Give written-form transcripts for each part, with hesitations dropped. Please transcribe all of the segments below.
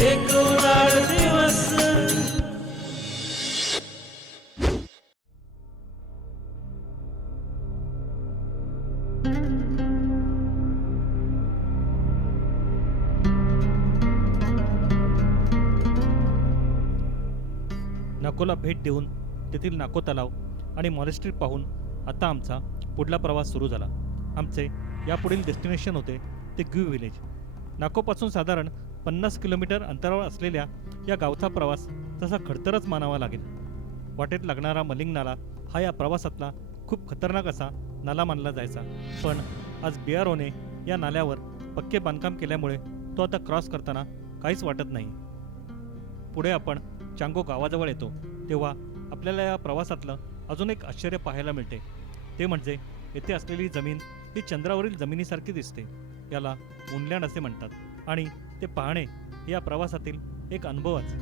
एक उराळ दिवस. नाकोला भेट देऊन तेथील नाको तलाव आणि मॉनेस्ट्री पाहून आता आमचा पुढला प्रवास सुरू झाला. आमचे यापुढील डेस्टिनेशन होते ते ग्यू विलेज. नाकोपासून साधारण 50 किलोमीटर अंतरावर असलेल्या या गावचा प्रवास तसा खडतरच मानावा लागेल. वाटेत लागणारा मलिंग नाला हा या प्रवासातला खूप खतरनाक असा नाला मानला जायचा, पण आज BROने या नाल्यावर पक्के बांधकाम केल्यामुळे तो आता क्रॉस करताना काहीच वाटत नाही. पुढे आपण चांगो गावाजवळ येतो तेव्हा आपल्याला या प्रवासातलं अजून एक आश्चर्य पाहायला मिळते. ते म्हणजे येथे असलेली जमीन ही चंद्रावरील जमिनीसारखी दिसते. याला मूनलँड असे म्हणतात आणि ते पाहणे या प्रवासातील एक अनुभवच.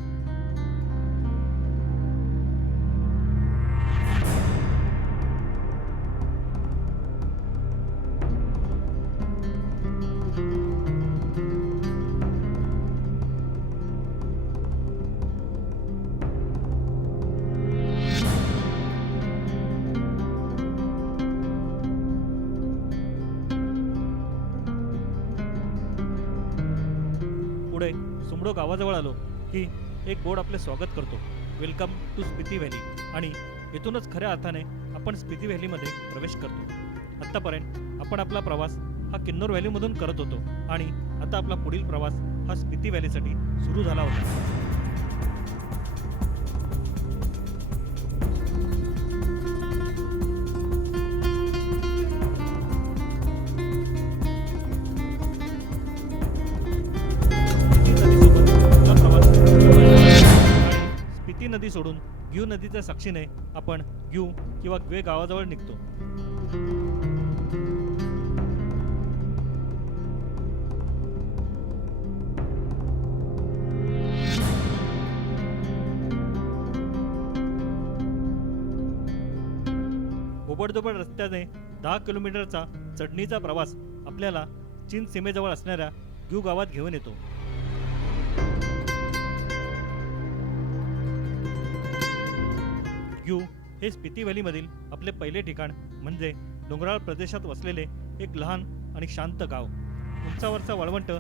पुढे सुमडो गावाजवळ आलो की एक बोर्ड आपले स्वागत करतो, वेलकम टू स्पिती व्हॅली. आणि इथूनच खऱ्या अर्थाने आपण स्पिती व्हॅलीमध्ये प्रवेश करतो. आत्तापर्यंत आपण आपला प्रवास हा किन्नौर व्हॅलीमधून करत होतो आणि आता आपला पुढील प्रवास हा स्पिती व्हॅलीसाठी सुरू झाला होता. स्पिती नदी सोडून ग्यू नदीच्या साक्षीने आपण ग्यू किंवा ग्वे गावाजवळ निघतो. ओबडधोबड रस्त्याने 10 किलोमीटरचा चढणीचा प्रवास आपल्याला चीन सीमेजवळ असणाऱ्या ग्यू गावात घेऊन येतो. ग्यू हे स्पिती व्हॅलीमधील आपले पहिले ठिकाण म्हणजे डोंगराळ प्रदेशात वसलेले एक लहान आणि शांत गाव. उंचावरचा वाळवंट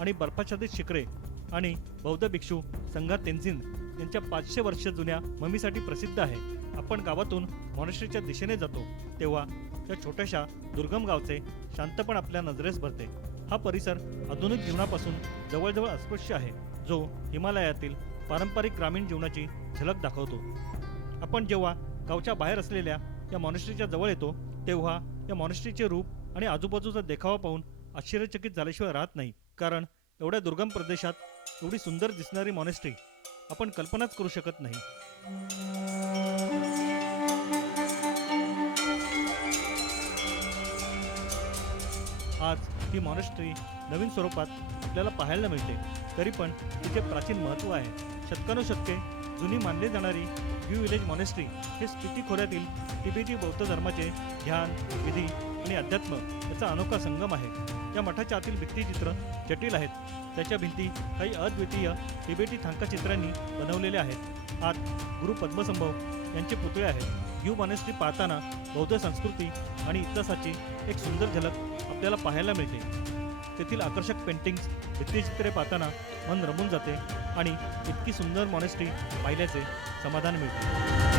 आणि बर्फाच्छादित शिखरे आणि बौद्ध भिक्षू संघा तेन्झिन यांच्या 500 वर्ष जुन्या ममीसाठी प्रसिद्ध आहे. आपण गावातून मॉनेस्ट्रीच्या दिशेने जातो तेव्हा या छोट्याशा दुर्गम गावचे शांतपण आपल्या नजरेस भरते. हा परिसर आधुनिक जीवनापासून जवळजवळ अस्पृश्य आहे, जो हिमालयातील पारंपरिक ग्रामीण जीवनाची झलक दाखवतो. आपण जेव्हा गावच्या बाहेर असलेल्या या मॉनेस्ट्रीच्या जवळ येतो तेव्हा या मॉनेस्ट्रीचे रूप आणि आजूबाजूचा देखावा पाहून आश्चर्यचकित झाल्याशिवाय राहत नाही, कारण एवढ्या दुर्गम प्रदेशात एवढी सुंदर दिसणारी मॉनेस्ट्री आपण कल्पनाच करू शकत नाही. आज ही मॉनेस्ट्री नवीन स्वरूपात आपल्याला पाहायला मिळते, तरी पण तिचे प्राचीन महत्त्व आहे. शतकानुशतके जुनी मानली जाणारी ग्यू विलेज मॉनेस्ट्री हे स्पिती खोऱ्यातील तिबेटी बौद्ध धर्माचे ध्यान, विधी आणि अध्यात्म याचा अनोखा संगम आहे. या मठाच्या आतील भित्तिचित्र जटिल आहेत. त्याच्या भिंती काही अद्वितीय तिबेटी थांकाचित्रांनी बनवलेल्या आहेत. आत गुरु पद्मसंभव यांचे पुतळे आहेत. ग्यू मॉनेस्ट्री पाहताना बौद्ध संस्कृती आणि इतिहासाची एक सुंदर झलक आपल्याला पाहायला मिळते. तेथील आकर्षक पेंटिंग्स, भित्तिचित्रे पाहताना मन रमून जाते आणि इतकी सुंदर मॉनेस्ट्री पाहिल्याचे समाधान मिळते.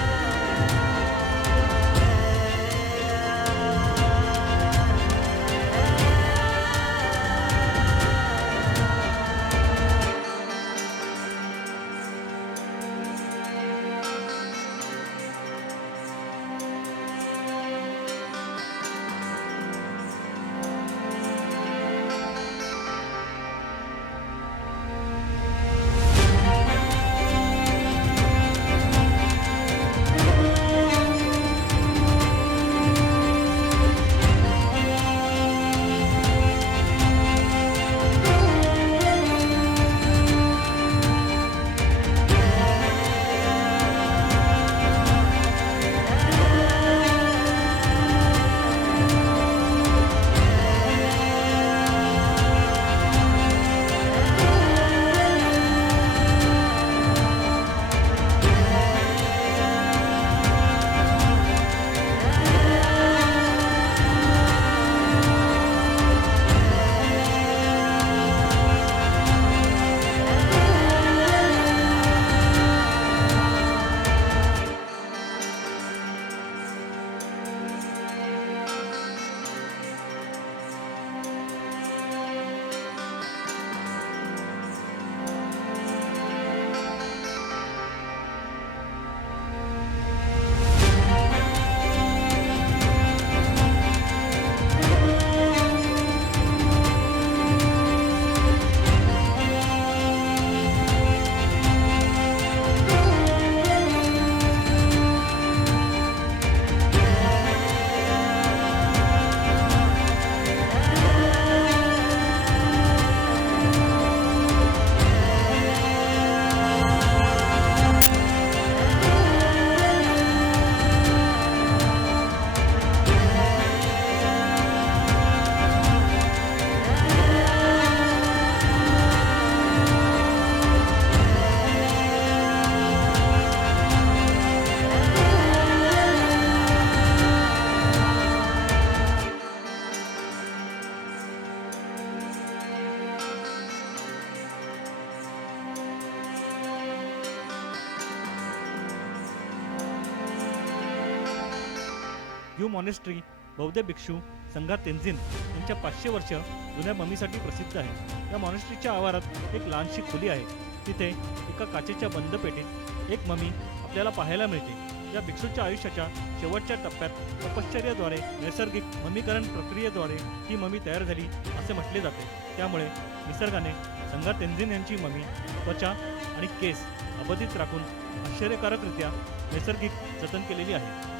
ग्यू मॉनेस्ट्री बौद्ध भिक्षू संघा तेन्झिन यांच्या 500 वर्ष जुन्या ममीसाठी प्रसिद्ध आहे. या मॉनेस्ट्रीच्या आवारात एक लहानशी खोली आहे. तिथे एका काचेच्या बंद पेटीत एक ममी आपल्याला पाहायला मिळते. या भिक्षूच्या आयुष्याच्या शेवटच्या टप्प्यात तपश्चर्याद्वारे नैसर्गिक ममीकरण प्रक्रियेद्वारे ही ममी तयार झाली असे म्हटले जाते. त्यामुळे निसर्गाने संघा तेन्झिन यांची ममी त्वचा आणि केस अबाधित राखून आश्चर्यकारकरित्या नैसर्गिक जतन केलेली आहे.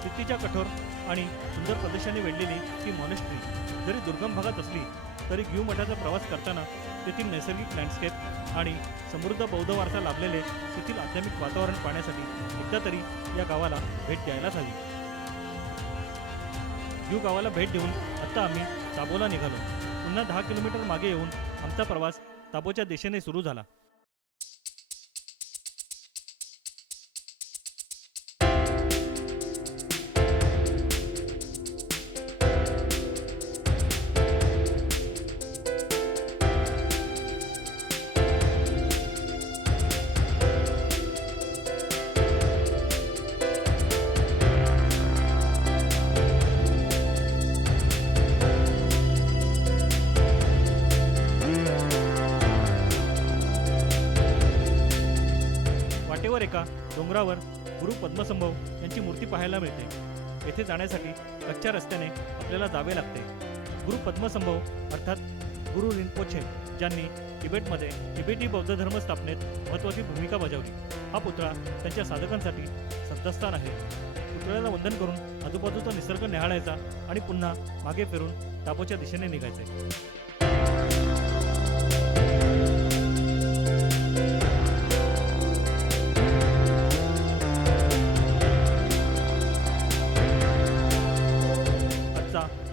स्थितीच्या कठोर आणि सुंदर प्रदेशाने वेढलेली ही मॉनेस्ट्री जरी दुर्गम भागात असली तरी ग्यू मठाचा प्रवास करताना तेथील नैसर्गिक लँडस्केप आणि समृद्ध बौद्ध वारसा लाभलेले तेथील आध्यात्मिक वातावरण पाहण्यासाठी एकदा तरी या गावाला भेट द्यायलाच हवी. ग्यू गावाला भेट देऊन आता आम्ही ताबोला निघालो. पुन्हा 10 किलोमीटर मागे येऊन आमचा प्रवास ताबोच्या दिशेने सुरू झाला. वाटेवर एका डोंगरावर गुरु पद्मसंभव यांची मूर्ती पाहायला मिळते. येथे जाण्यासाठी कच्च्या रस्त्याने आपल्याला जावे लागते. गुरु पद्मसंभव अर्थात गुरु रिनपोछे ज्यांनी तिबेटमध्ये तिबेटी बौद्ध धर्म स्थापनेत महत्त्वाची भूमिका बजावली. हा पुतळा त्यांच्या साधकांसाठी श्रद्धास्थान आहे. पुतळ्याला वंदन करून आजूबाजूचा निसर्ग न्याहाळायचा आणि पुन्हा मागे फिरून ताबोच्या दिशेने निघायचे.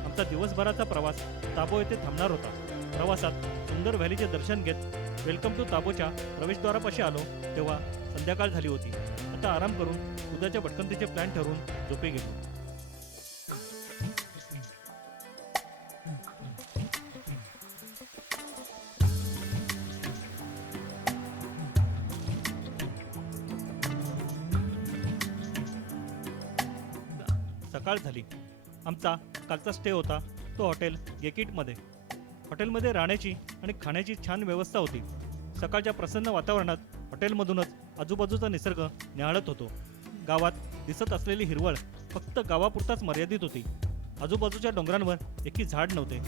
आमचा दिवसभराचा प्रवास ताबो येथे थांबणार होता. प्रवासात सुंदर व्हॅलीचे दर्शन घेत वेलकम टू ताबोच्या प्रवेशद्वारापाशी आलो तेव्हा संध्याकाळ झाली होती. आता आराम करून उद्याच्या भटकंतीचे प्लॅन ठरवून झोपे गेलो. सकाळ झाली. आमचा कालचा स्टे होता तो हॉटेल गेकिटमध्ये. हॉटेलमध्ये राहण्याची आणि खाण्याची छान व्यवस्था होती. सकाळच्या प्रसन्न वातावरणात हॉटेलमधूनच आजूबाजूचा निसर्ग न्याहाळत होतो. गावात दिसत असलेली हिरवळ फक्त गावापुरताच मर्यादित होती. आजूबाजूच्या डोंगरांवर एकही झाड नव्हते.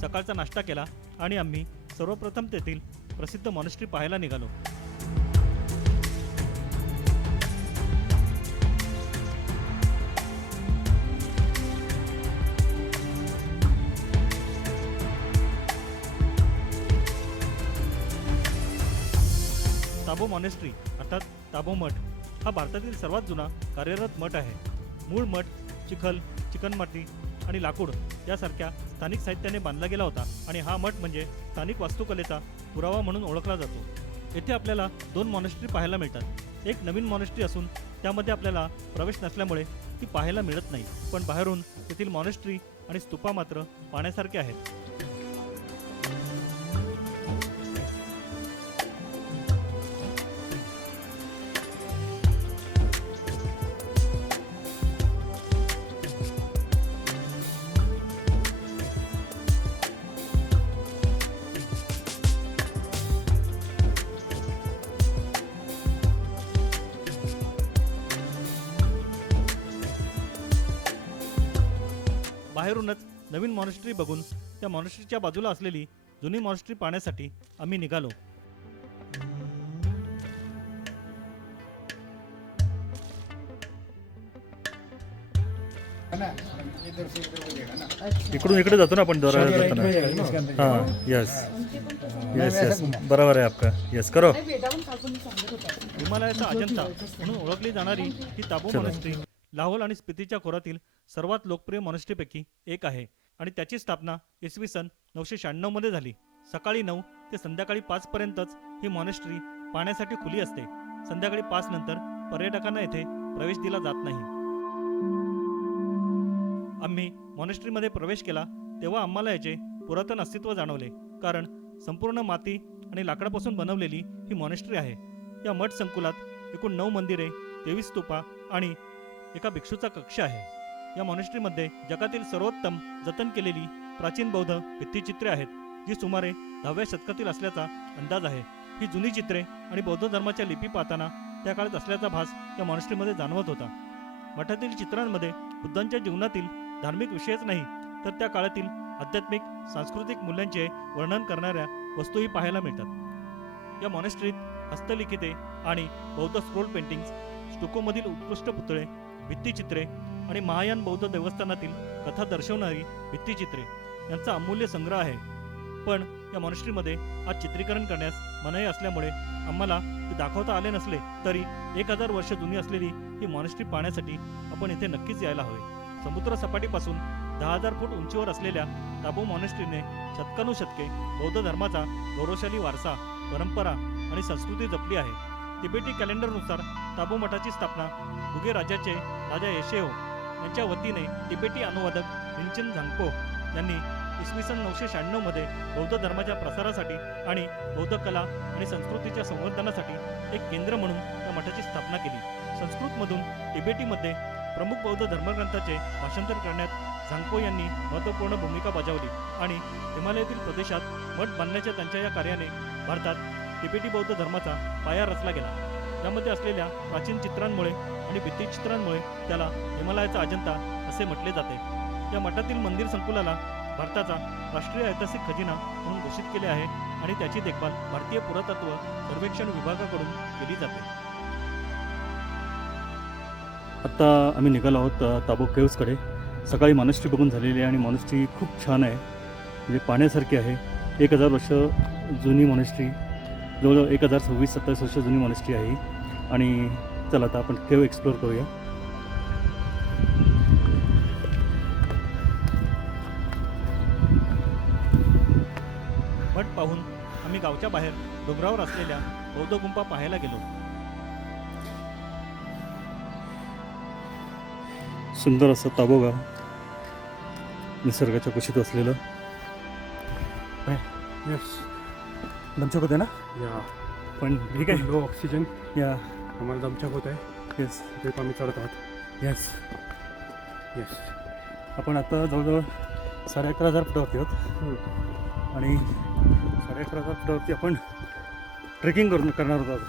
सकाळचा नाश्ता केला आणि आम्ही सर्वप्रथम तेथील प्रसिद्ध मॉनेस्ट्री पाहायला निघालो. ताबो मॉनेस्ट्री अर्थात ताबो मठ हा भारतातील सर्वात जुना कार्यरत मठ आहे. मूळ मठ चिखल, चिकणमाती आणि लाकूड यासारख्या स्थानिक साहित्याने बांधला गेला होता आणि हा मठ म्हणजे स्थानिक वास्तुकलेचा पुरावा म्हणून ओळखला जातो. येथे आपल्याला 2 मॉनेस्ट्री पाहायला मिळतात. एक नवीन मॉनेस्ट्री असून त्यामध्ये आपल्याला प्रवेश नसल्यामुळे ती पाहायला मिळत नाही, पण बाहेरून तेथील मॉनेस्ट्री आणि स्तूपा मात्र पाहण्यासारखे आहेत. बाहेरूनच नवीन मॉनेस्ट्री बघून त्या मॉनेस्ट्रीच्या बाजूला असलेली जुनी मॉनेस्ट्री पाहण्यासाठी आम्ही निघालो. इकडून इकडे जातो ना आपण जाताना. हां, यस यस यस, बरोबर आहे आपका. यस करो. हिमालयाचा अजंता म्हणून ओळखली जाणारी ही ताबो मॉनेस्ट्री लाहोल आणि स्पितीच्या खोऱ्यातील सर्वात लोकप्रिय मॉनेस्ट्रीपैकी एक आहे आणि त्याची स्थापना इसवी सन 996 मध्ये झाली. सकाळी 9 ते संध्याकाळी 5 पर्यंतच ही मॉनेस्ट्री पाहण्यासाठी खुली असते. संध्याकाळी 5 नंतर पर्यटकांना येथे प्रवेश दिला जात नाही. आम्ही मॉनेस्ट्रीमध्ये प्रवेश केला तेव्हा आम्हाला याचे पुरातन अस्तित्व जाणवले, कारण संपूर्ण माती आणि लाकडापासून बनवलेली ही मॉनेस्ट्री आहे. या मठ संकुलात एकूण 9 मंदिरे, 23 स्तूपा आणि एका भिक्षूचा कक्ष आहे. या मॉनेस्ट्रीमध्ये जगातील सर्वोत्तम जतन केलेली प्राचीन बौद्ध भित्तिचित्रे आहेत, जी सुमारे 10व्या शतकातील असल्याचा अंदाज आहे. ही जुनी चित्रे आणि बौद्ध धर्माच्या लिपी पाहताना त्या काळात असल्याचा भास या मॉनेस्ट्रीमध्ये जाणवत होता. मठातील चित्रांमध्ये बुद्धांच्या जीवनातील धार्मिक विषयच नाही, तर त्या काळातील आध्यात्मिक सांस्कृतिक मूल्यांचे वर्णन करणाऱ्या वस्तूही पाहायला मिळतात. या मॉनेस्ट्रीत हस्तलिखिते आणि बौद्ध स्क्रोल पेंटिंग्स, स्टुकोमधील उत्कृष्ट पुतळे, भित्तिचित्रे आणि महायान बौद्ध देवस्थानातील कथा दर्शवणारी भित्तिचित्रे यांचा अमूल्य संग्रह आहे. पण या मॉनेस्ट्रीमध्ये आज चित्रीकरण करण्यास मनाई असल्यामुळे आम्हाला ते दाखवता आले नसले तरी 1000 वर्ष जुनी असलेली ही मॉनेस्ट्री पाहण्यासाठी आपण इथे नक्कीच यायला हवे. समुद्र सपाटीपासून 10,000 फूट उंचीवर असलेल्या ताबो मॉनेस्ट्रीने शतकानुशतके बौद्ध धर्माचा गौरवशाली वारसा, परंपरा आणि संस्कृती जपली आहे. तिबेटी कॅलेंडरनुसार ताबो मठाची स्थापना गुगे राज्याचे राजा येशेओ यांच्या वतीने तिबेटी अनुवादक रिनचेन झांगपो यांनी इसवी सन 996 मध्ये बौद्ध धर्माच्या प्रसारासाठी आणि बौद्ध कला आणि संस्कृतीच्या संवर्धनासाठी एक केंद्र म्हणून या मठाची स्थापना केली. संस्कृतमधून तिबेटीमध्ये प्रमुख बौद्ध धर्मग्रंथाचे भाषांतर करण्यात झांगपो यांनी महत्त्वपूर्ण भूमिका बजावली आणि हिमालयातील प्रदेशात मठ बांधण्याच्या त्यांच्या या कार्याने भारतात तिबेटी बौद्ध धर्माचा पाया रचला गेला. यामध्ये असलेल्या प्राचीन चित्रांमुळे आणि भित्तिचित्रांमुळे त्याला हिमालयाचा अजंता असे म्हटले जाते. या मठातील मंदिर संकुलाला भारताचा राष्ट्रीय ऐतिहासिक खजिना म्हणून घोषित केले आहे आणि त्याची देखभाल भारतीय पुरातत्व सर्वेक्षण विभागाकडून केली जाते. आत्ता आम्ही निघालो आहोत ताबो केव्सकडे. सकाळी मॉनेस्ट्री बघून झालेली आहे आणि मॉनेस्ट्री खूप छान आहे, म्हणजे पाहण्यासारखी आहे. 1000 वर्ष जुनी मॉनेस्ट्री, जवळजवळ 1026-27 वर्ष जुनी मॉनेस्ट्री आहे. आणि चला आता आपण केव्ह एक्सप्लोअर करूया. मठ पाहून आम्ही गावच्या बाहेर डोंगरावर असलेल्या बौद्ध गुंफा पाहायला गेलो. सुंदर असं ताबो गाव, निसर्गाच्या कुशीत असलेलं. यस, दमछाक होते ना, या पण ठीक आहे. लो ऑक्सिजन, या आम्हाला दमछाक होत आहे. येस ते आम्ही चढत आहोत. येस. येस, आपण आता जवळजवळ 11,500 फुटावरती आहोत आणि 11,500 फुटावरती आपण ट्रेकिंग करणार होतो.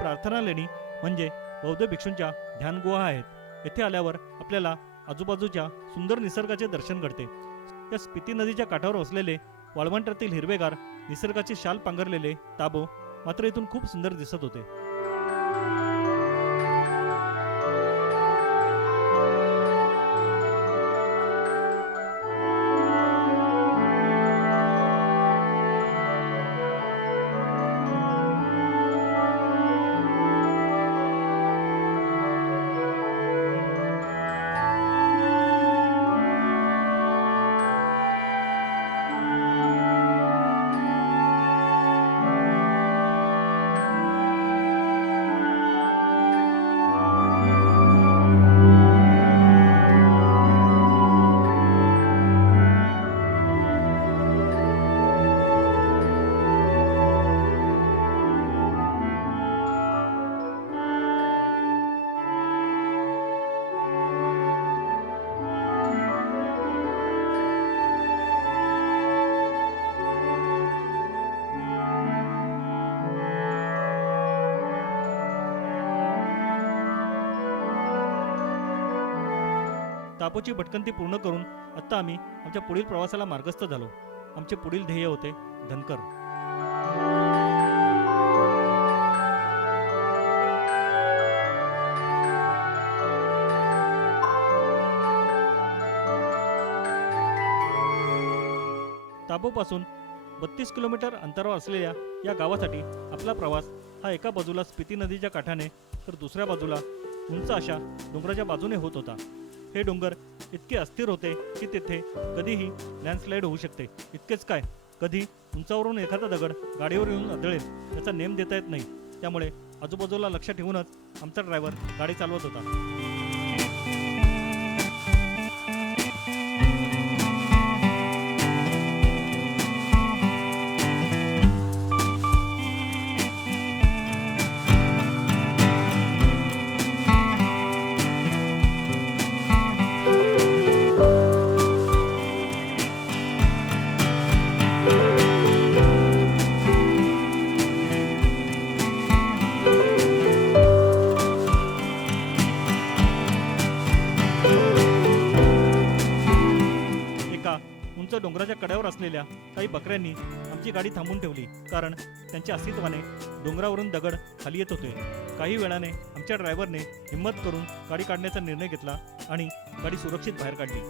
प्रार्थना लेणी म्हणजे बौद्ध भिक्षूंच्या ध्यानगुहा आहेत. येथे आल्यावर आपल्याला आजूबाजूच्या सुंदर निसर्गाचे दर्शन घडते. या स्पिती नदीच्या काठावर वसलेले वाळवंटातील हिरवेगार निसर्गाचे शाल पांघरलेले ताबो मात्र इथून खूप सुंदर दिसत होते. ताबोची भटकंती पूर्ण करून आता आम्ही आमच्या पुढील प्रवासाला मार्गस्थ झालो. आमचे पुढील ध्येय होते धनकर. दाबोपासून 32 किलोमीटर अंतरावर असलेल्या या गावासाठी आपला प्रवास हा एका बाजूला स्पिती नदीच्या काठाने तर दुसऱ्या बाजूला उंच अशा डोंगराच्या बाजूने होत होता. हे डोंगर इतके अस्थिर होते की तेथे कधीही लँडस्लाईड होऊ शकते. इतकेच काय, कधी उंचावरून एखादा दगड गाडीवर येऊन आदळेल याचा नेम देता येत नाही. त्यामुळे आजूबाजूला लक्ष ठेवूनच आमचा ड्रायव्हर गाडी चालवत होता. एका उंच डोंगराच्या कड्यावर असलेल्या काही बकऱ्यांनी आमची गाडी थांबवून ठेवली, कारण त्यांच्या अस्तित्वाने डोंगरावरून दगड खाली येत होते. काही वेळाने आमच्या ड्रायव्हरने हिंमत करून गाडी काढण्याचा निर्णय घेतला आणि गाडी सुरक्षित बाहेर काढली.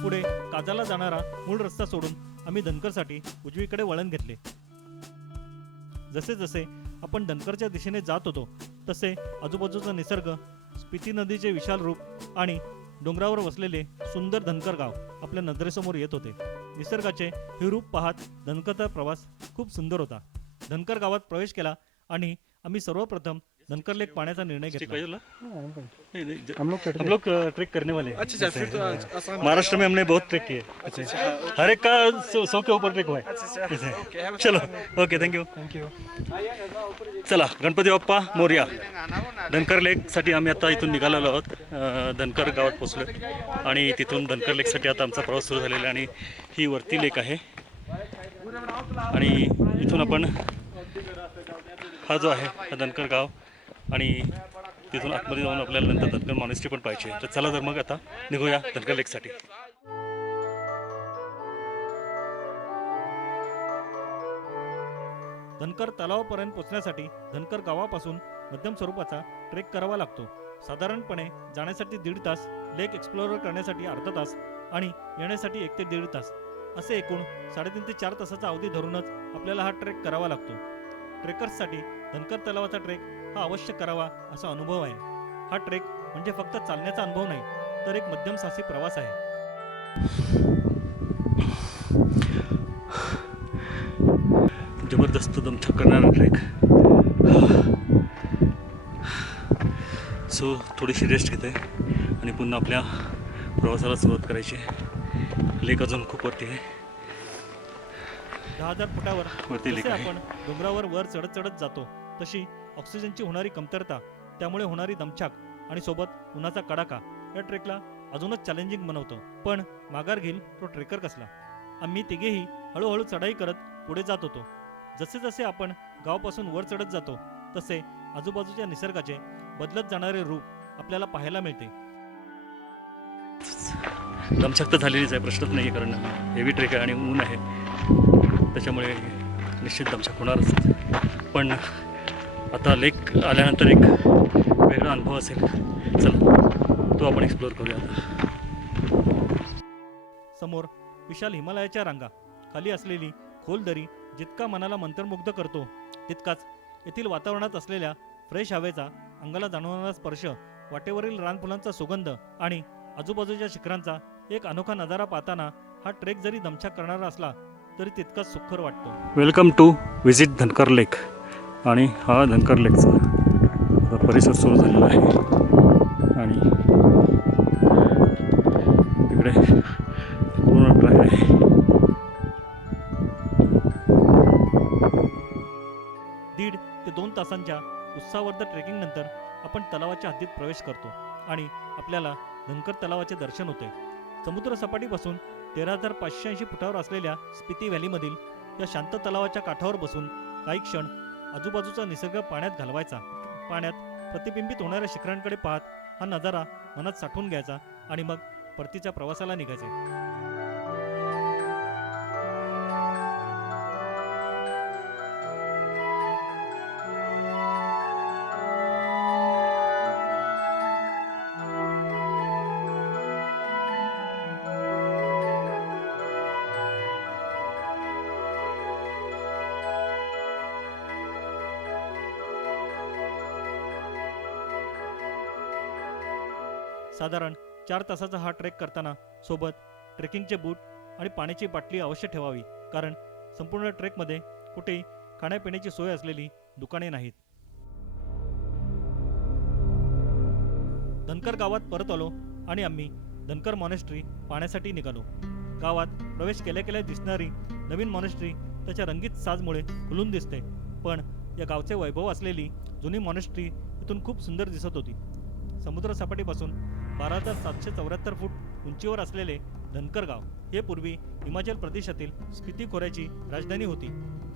पुढे काजाला जाणारा मूळ रस्ता सोडून आम्ही धनकरसाठी उजवीकडे वळण घेतले. जसे जसे आपण धनकरच्या दिशेने जात होतो तसे आजूबाजूचा निसर्ग, स्पिती नदीचे विशाल रूप आणि डोंगरावर वसलेले सुंदर धनकर गाव आपल्या नजरेसमोर येत होते. निसर्गाचे हे रूप पाहत धनकरचा प्रवास खूप सुंदर होता. धनकर गावात प्रवेश केला आणि आम्ही सर्वप्रथम धनकर लेक पाहण्याचा निर्णय घेतला. हम लोग हम लोग ट्रेक करने वाले हैं. अच्छा फिर तो आसान महाराष्ट्र में हमने बहुत ट्रेक किए. हर एक का 100 के ऊपर ट्रेक हुआ है. ऐसे. चलो, ओके, थँक्यू. चला, गणपती बाप्पा मोरया. धनकर लेकसाठी आम्ही आता इथून निघालेलो आहोत. धनकर गावात पोहोचलो आणि तिथून धनकर लेकसाठी आता आमचा प्रवास सुरू झालेला आहे. आणि ही वरती लेक आहे आणि इथून आपण हा जो आहे हा धनकर गाव आणि तिथून आतमध्ये जाऊन आपल्याला नंतर धनकर मॉनेस्ट्री पण पाहिजे. तर चला तर मग आता निघूया धनकर लेकसाठी. धनकर तलावापर्यंत पोहोचण्यासाठी धनकर गावापासून मध्यम स्वरूपाचा ट्रेक करावा लागतो. साधारणपणे जाण्यासाठी 1.5 तास, लेक एक्सप्लोअर करण्यासाठी अर्धा तास आणि येण्यासाठी 1 ते 1.5 तास असे एकूण 3.5 ते 4 तासाचा अवधी धरूनच आपल्याला हा ट्रेक करावा लागतो. ट्रेकर्ससाठी धनकर तलावाचा ट्रेक हा अवश्य करावा असा अनुभव आहे. हा ट्रेक म्हणजे फक्त चालण्याचा अनुभव नाही, तर एक मध्यम साहसी प्रवास आहे. जबरदस्त दमछाक करणारा ट्रेक. सो थोडीशी रेस्ट घेते आणि पुन्हा आपल्या प्रवासाला सुरुवात करायची. लेक अजून खूप वरती आहे. 10,000 फुटावर वरती लेक जसे आहे. आपण डोंगरावर वर चढत चढत जातो तशी ऑक्सिजनची होणारी कमतरता, त्यामुळे होणारी दमछाक आणि सोबत उन्हाचा कडाका या ट्रेकला अजूनच चॅलेंजिंग बनवतो. पण माघार घेईल तो ट्रेकर कसला. आम्ही तिघेही हळूहळू चढाई करत पुढे जात होतो. जसे जसे आपण गावापासून वर चढत जातो तसे आजूबाजूच्या निसर्गाचे बदलत जाणारे रूप आपल्याला पाहायला मिळते. दमछाक तर झालेलीच आहे, प्रश्नच नाही आहे, कारण हेवी ट्रेक आहे आणि ऊन आहे, त्याच्यामुळे निश्चित दमछाक होणारच. पण आता लेक आल्यानंतर एक वेगळा अनुभव असेल. चला, तो आपण एक्सप्लोअर करूया आता. समोर विशाल हिमालयाच्या रांगा, खाली असलेली खोल दरी जितका मनाला मंत्रमुग्ध करतो तितकाच येथील वातावरणात असलेल्या फ्रेश हवेचा, अंगाला जाणवणारा स्पर्श, वाटेवरील रानफुलांचा सुगंध आणि आजूबाजूच्या शिखरांचा एक अनोखा नजारा पाहताना हा ट्रेक जरी दमछाक करणारा असला तरी तितकाच सुखकर वाटतो. वेलकम टू विजिट धनकर लेक. आणि हा धनकर लेकचा परिसर सुरू झालेला आहे आणि तिकडे पूर्ण ड्राय आहे. 1.5 ते 2 तासांच्या उत्साहवर्धक ट्रेकिंग नंतर आपण तलावाच्या हद्दीत प्रवेश करतो आणि आपल्याला धनकर तलावाचे दर्शन होते. समुद्र सपाटीपासून 13,580 फुटावर असलेल्या स्पिती व्हॅलीमधील या शांत तलावाच्या काठावर बसून काही क्षण आजूबाजूचा निसर्ग पाण्यात घालवायचा. पाण्यात प्रतिबिंबित होणाऱ्या शिखरांकडे पाहत हा नजारा मनात साठवून घ्यायचा आणि मग परतीच्या प्रवासाला निघायचे. साधारण 4 तासाचा हा ट्रेक करताना सोबत ट्रेकिंगचे बूट आणि पाण्याची बाटली अवश्य ठेवावी, कारण संपूर्ण ट्रेकमध्ये कुठेही खाण्यापिण्याची सोय असलेली दुकाने नाहीत. धनकर गावात परत आलो आणि आम्ही धनकर मॉनेस्ट्री पाहण्यासाठी निघालो. गावात प्रवेश केल्या केल्या दिसणारी नवीन मॉनेस्ट्री त्याच्या रंगीत साजमुळे खुलून दिसते, पण या गावचे वैभव असलेली जुनी मॉनेस्ट्री इथून खूप सुंदर दिसत होती. समुद्रसपाटीपासून 12,774 फूट उंचीवर असलेले धनकर गाव हे पूर्वी हिमाचल प्रदेशातील स्पिती खोऱ्याची राजधानी होती.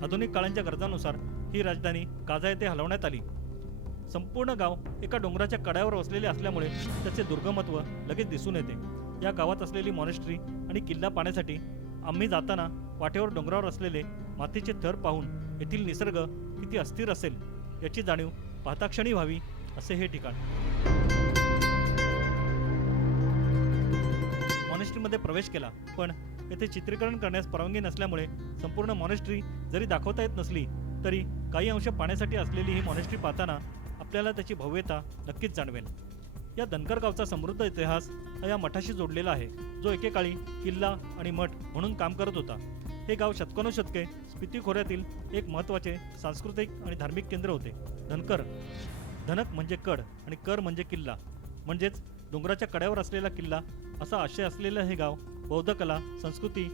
आधुनिक काळांच्या गरजांनुसार ही राजधानी काजा येथे हलवण्यात आली. संपूर्ण गाव एका डोंगराच्या कड्यावर वसलेले असल्यामुळे त्याचे दुर्गमत्व लगेच दिसून येते. या गावात असलेली मॉनेस्ट्री आणि किल्ला पाहण्यासाठी आम्ही जाताना वाटेवर डोंगरावर असलेले मातीचे थर पाहून येथील निसर्ग किती अस्थिर असेल याची जाणीव पाहताक्षणी व्हावी असे हे ठिकाण. मॉनेस्ट्रीमध्ये प्रवेश केला, पण येथे चित्रीकरण करण्यास परवानगी नसल्यामुळे संपूर्ण मॉनेस्ट्री जरी दाखवता येत नसली तरी काही अंश पाहण्यासाठी असलेली ही मॉनेस्ट्री पाहताना आपल्याला त्याची भव्यता नक्कीच जाणवेल. या धनकर गावचा समृद्ध इतिहास या मठाशी जोडलेला आहे, जो एकेकाळी किल्ला आणि मठ म्हणून काम करत होता. हे गाव शतकानुशतके स्पिती खोऱ्यातील एक महत्त्वाचे सांस्कृतिक आणि धार्मिक केंद्र होते. धनकर, धनक म्हणजे कड आणि कर म्हणजे किल्ला, म्हणजेच डोंगराच्या कड्यावर असलेला किल्ला असा आशय असलेलं हे गाव बौद्ध कला, संस्कृती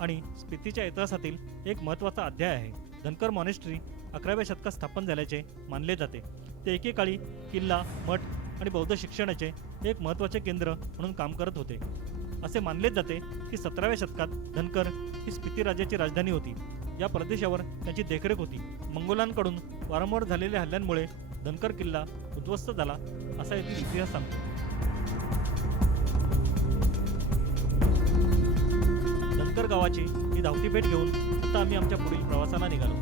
आणि स्पितीच्या इतिहासातील एक महत्त्वाचा अध्याय आहे. धनकर मॉनेस्ट्री 11व्या शतकात स्थापन झाल्याचे मानले जाते. ते एकेकाळी किल्ला, मठ आणि बौद्ध शिक्षणाचे एक महत्त्वाचे केंद्र म्हणून काम करत होते. असे मानले जाते की 17व्या शतकात धनकर ही स्पिती राज्याची राजधानी होती. या प्रदेशावर त्यांची देखरेख होती. मंगोलांकडून वारंवार झालेल्या हल्ल्यांमुळे धनकर किल्ला उद्ध्वस्त झाला असा येथील इतिहास सांगतो. धनकर गावाची ही धावती भेट घेऊन आता आम्ही आमच्या पुढील प्रवासाला निघालो.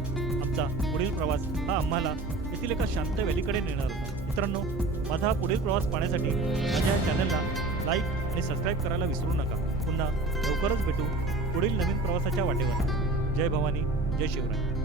आमचा पुढील प्रवास हा आम्हाला येथील एका शांत व्हॅलीकडे नेणार होता. मित्रांनो, माझा हा पुढील प्रवास पाहण्यासाठी माझ्या या चॅनलला लाईक आणि सबस्क्राईब करायला विसरू नका. पुन्हा लवकरच भेटू पुढील नवीन प्रवासाच्या वाटेवर. जय भवानी, जय शिवराय.